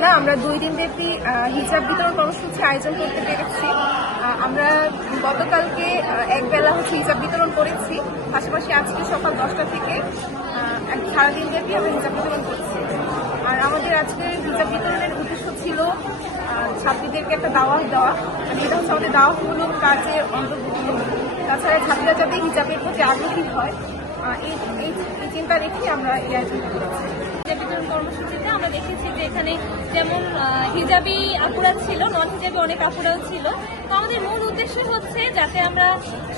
আলহামদুলিল্লাহ আমরা 2 দিন ব্যাপী হিজাব বিতরণ কর্মসূচি আয়োজন করতে পেরেছি। আমরা গতকালকে একবেলা হিজাব বিতরণ করেছি, পাশাপাশি আজকে সকাল 10টা থেকে সারাদিন ব্যাপী আমরা হিজাব বিতরণ করছি। আর আমাদের আজকে হিজাব বিতরণের উদ্দেশ্য ছিল ছাত্রীদেরকে একটা দাওয়াত দেওয়া, এটা হচ্ছে আমাদের দাওয়াতমূলক কাজের অন্তর্ভুক্ত। তাছাড়া ছাত্রীরা যাতে হিজাবের প্রতি আগ্রহী হয় এই চিন্তা রেখে আমরা এই আয়োজন করেছি। বিতরণ কর্মসূচিতে আমরা দেখেছি যে এখানে যেমন হিজাবি আপুরা ছিল, নন হিজাবি অনেক আপুরাও ছিল। তো আমাদের মূল উদ্দেশ্য হচ্ছে যাতে আমরা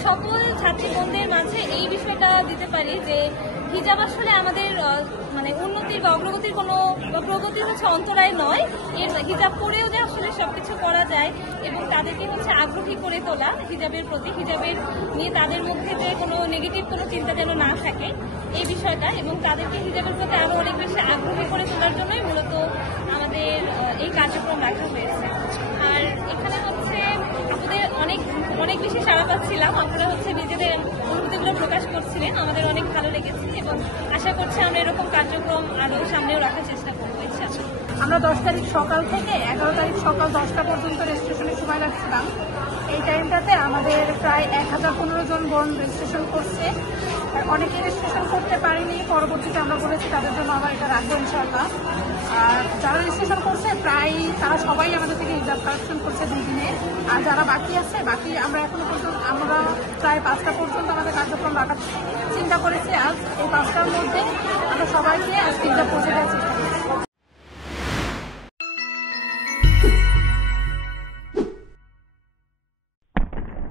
সকল ছাত্রী বোনদের মাঝে এই বিষয়টা দিতে পারি যে হিজাব আসলে আমাদের মানে উন্নতির বা অগ্রগতির কোনো প্রগতির অন্তরায় নয়। এর হিজাব পরেও যে আসলে সবকিছু করা যায় এবং তাদেরকে আগ্রহী করে তোলা হিজাবের প্রতি, হিজাবের নিয়ে তাদের মধ্যে যে কোনো নেগেটিভ কোনো চিন্তা যেন না থাকে এই বিষয়টা, এবং তাদেরকে হিজাবের প্রতি আরো অনেক বেশি আগ্রহী করে তোলার জন্যই মূলত আমাদের এই কার্যক্রম রাখা হয়েছে। আর এখানে আমাদের অনেক বেশি সাড়া পাচ্ছিলাম, আপনারা নিজেদের অনুভূতিগুলো প্রকাশ করছিলেন, আমাদের অনেক ভালো লেগেছে এবং আশা করছি আমরা এরকম কার্যক্রম আরো সামনেও রাখার চেষ্টা করবো। আমরা 10 তারিখ সকাল থেকে 11 তারিখ সকাল 10টা পর্যন্ত রেজিস্ট্রেশনের সময় রাখছিলাম। এই টাইমটাতে আমাদের প্রায় 1015 জন বোন রেজিস্ট্রেশন করছে। অনেকে রেজিস্ট্রেশন করতে পারেনি, পরবর্তীতে আমরা বলেছি তাদের জন্য আবার এটা রাখবো ইনশাআল্লাহ। আর যারা রেজিস্ট্রেশন করছে প্রায় তারা সবাই আমাদের থেকে হিজাব কালেকশন করছে 2 দিনে। আর যারা বাকি আছে আমরা এখনো পর্যন্ত আমরা প্রায় 5টা পর্যন্ত আমাদের কার্যক্রম রাখার চিন্তা করেছি। আজ এই 5টার মধ্যে আমরা সবাইকে আজকে হিজাব পৌঁছে দেওয়ার চেষ্টা